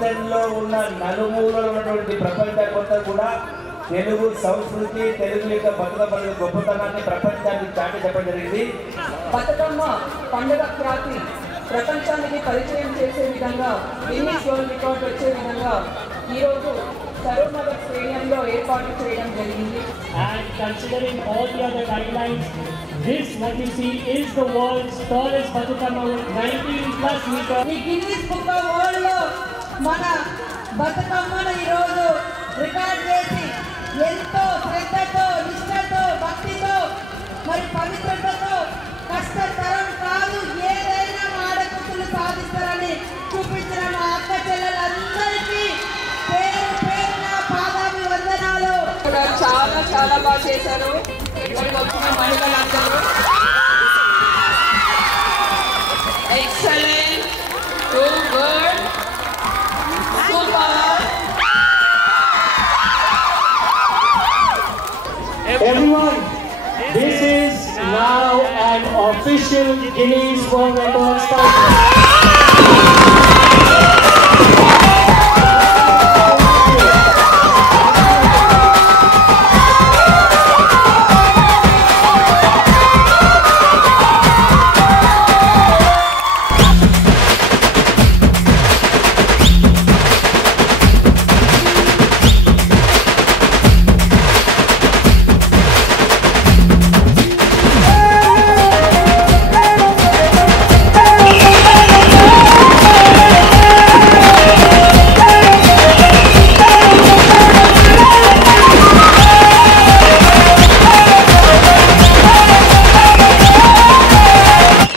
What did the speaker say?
ప్రపంచంలో ఉన్న నలుమూలలో ఉన్నటువంటి ప్రపంచానికి మొత్తం కూడా తెలుగు సంస్కృతి, తెలుగు యొక్క బతుకమ్మ గొప్పతనాన్ని ప్రపంచానికి చాటి చెప్పడం జరిగింది. బతుకమ్మ పండుగ ఖ్యాతి ప్రపంచానికి పరిచయం చేసే విధంగా గిన్నిస్ వరల్డ్ రికార్డ్ వచ్చే విధంగా ఈరోజు సరూర్ నగర్ స్టేడియంలో ఏర్పాటు చేయడం జరిగింది. And considering all the other guidelines, this what you see is the world's tallest Batukamma with 19+ meters. ఈ గిన్నిస్ బుక్ ఆఫ్ వరల్డ్ లో మన బతుకమ్మను ఈరోజు రికార్డ్ చేసి ఎంతో శ్రద్ధతో, నిష్ఠతో, భక్తితో మరి పవిత్రతతో కష్టతరం కాదు ఏదైనా ఆడకూతులు సాధిస్తారని చూపించిన మా అక్క చెల్లెలందరికీ పేరు పేరున పాదాభివందనాలు. చాలా చాలా బాగా చేశారు ఇక్కడికి వచ్చిన మహిళలందరూ. Excellent, good, super. Everyone, this is now an official Guinness World Records.